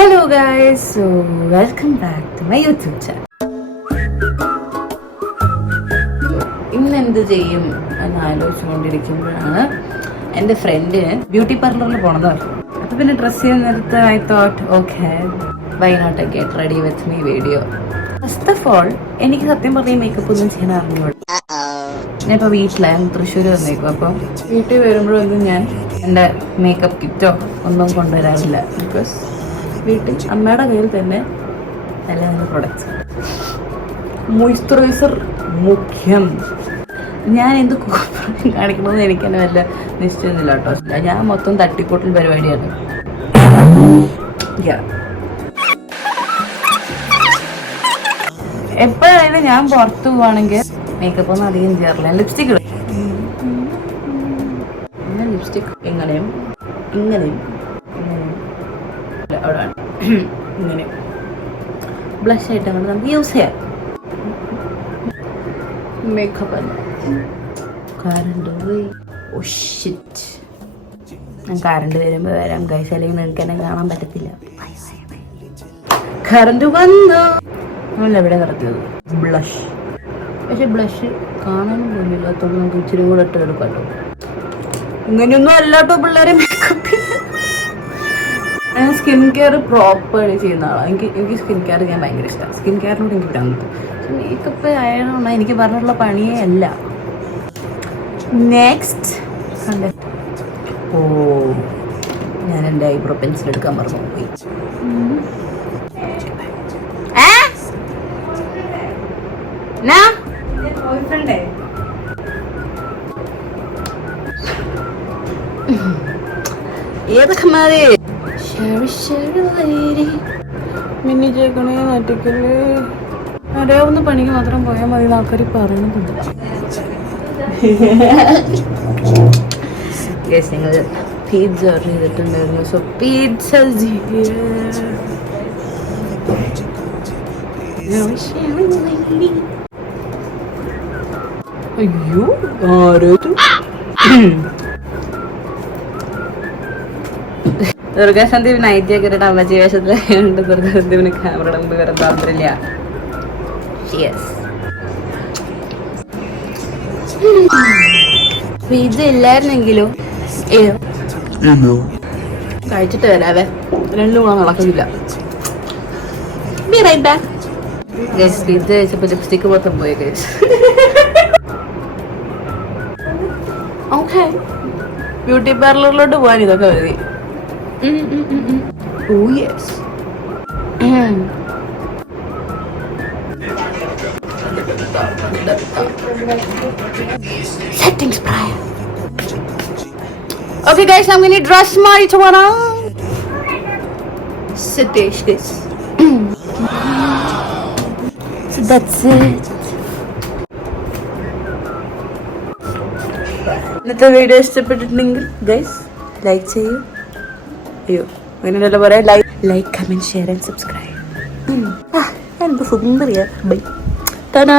Hello guys, so welcome back to my YouTube channel. ഇന്ന് എന്ത് ചെയ്യും എന്ന് ആലോചിച്ചുകൊണ്ടിരിക്കുമ്പോഴാണ് എൻ്റെ ഫ്രണ്ടിന് ബ്യൂട്ടി പാർലറിൽ പോകണമെന്ന് പറഞ്ഞു. അപ്പോൾ പിന്നെ ഡ്രസ്സ് ചെയ്യുന്ന നേരത്ത് I thought okay, why not get ready with me video. First of all എനിക്ക് സത്യം പറഞ്ഞ മേക്കപ്പ് ഒന്നും ചെയ്യാൻ അറിഞ്ഞൂടാ. ഞാൻ ഇപ്പോൾ വീട്ടിലായിരുന്നു, തൃശ്ശൂർ വന്നേക്കും. അപ്പം വീട്ടിൽ വരുമ്പോഴൊന്നും ഞാൻ എൻ്റെ മേക്കപ്പ് കിറ്റോ ഒന്നും കൊണ്ടുവരാറില്ല. ബിക്കോസ് വീട്ടിൽ അമ്മയുടെ കയ്യിൽ തന്നെ നല്ല നല്ല പ്രൊഡക്ട്സ്. മോയ്സ്ചറൈസർ മുഖ്യം. ഞാൻ എന്ത് കാണിക്കണമെന്ന് എനിക്ക് തന്നെ വല്ല നിശ്ചയമൊന്നുമില്ല കേട്ടോ. ഞാൻ മൊത്തം തട്ടിക്കൂട്ടൽ പരിപാടിയാണ്. എപ്പോഴായാലും ഞാൻ പുറത്ത് പോവാണെങ്കിൽ മേക്കപ്പ് ഒന്നും അധികം ചെയ്യാറില്ല. ലിപ്സ്റ്റിക് ലിപ്സ്റ്റിക് ഇങ്ങനെയും ഇങ്ങനെയും അവിടെയാണ് ഇങ്ങനെ ബ്ലഷ് ആയിട്ട് അങ്ങനെ നമുക്ക് യൂസ് ചെയ്യാം. മേക്കപ്പ് അല്ല. കറണ്ട് പോയി. Oh shit. ഞാൻ കറണ്ട് വരുമ്പോൾ വരാം ഗൈസ്, അല്ലെങ്കിൽ നിങ്ങൾക്ക് എന്നെ കാണാൻ പറ്റത്തില്ല. കറണ്ട് വന്നു. നമ്മളല്ല എവിടെ നടത്തിയത് ബ്ലഷ്. പക്ഷെ ബ്ലഷ് കാണാനും പോലില്ലാത്തോണ്ട് നമുക്ക് ഇച്ചിരി കൂടെ ഇട്ട് എടുക്കാം കേട്ടോ. ഇങ്ങനെയൊന്നും അല്ലാട്ടോ പിള്ളേരെ മേക്കപ്പ്. ഞാൻ സ്കിൻ കെയർ പ്രോപ്പറായി ചെയ്യുന്ന ആളാണ്. എനിക്ക് സ്കിൻ കെയർ ചെയ്യാൻ ഭയങ്കര ഇഷ്ടമാണ്. സ്കിൻ കെയറിനോട് എനിക്ക് വിടാൻ പറ്റും. പക്ഷെ മേക്കപ്പ് ആയതുകൊണ്ട് എനിക്ക് പറഞ്ഞിട്ടുള്ള പണിയേ അല്ല. നെക്സ്റ്റ് കണ്ടേ, ഓ ഞാൻ എൻ്റെ ഐബ്രോ പെൻസിൽ എടുക്കാൻ മറന്നു പോയി. ഏതൊക്കെ മാറി മിന്നി ചേക്കണേ നാട്ടിക്കല് അറിയാവുന്ന പണിക്ക് മാത്രം പോയാൽ മതി ആൾക്കാർ പറയുന്നുണ്ട്. നിങ്ങൾ പിസ്സ ഓർഡർ ചെയ്തിട്ടുണ്ടായിരുന്നു. സോ പിസ്സ അയ്യോ ആരും ദുർഗാസന്ദീപ് നൈറ്റിയൊക്കെ ഇട്ടിട്ട് അമ്മച്ചി വേഷത്തിലായതുകൊണ്ട് ദുർഗാസന്ദീപിന് ക്യാമറയുടെ മുമ്പ് വരാൻ താല്പര്യമില്ല. പിസ്സ ഇല്ലായിരുന്നെങ്കിലും കഴിച്ചിട്ട് വരാവേ, രണ്ടും കൂടെ നടക്കുന്നില്ല. പിസ്സ കഴിച്ചപ്പോ ലിപ്സ്റ്റിക്ക് മൊത്തം പോയി കഴിച്ചു. ഓക്കെ, ബ്യൂട്ടി പാർലറിലോട്ട് പോകാൻ ഇതൊക്കെ മതി. Oh yes. Setting spray. Okay guys, I'm gonna dress my tomorrow. Sit this. So that's it. ഇന്നത്തെ വീഡിയോ ഇഷ്ടപ്പെട്ടിട്ടുണ്ടെങ്കിൽ ഗൈസ് ലൈക്ക് ചെയ്യൂ. അയ്യോ അങ്ങനെയല്ല പറയാം, like comment share and subscribe. എന്ത് സുന്ദരിയാ. ബൈ. Ta-da!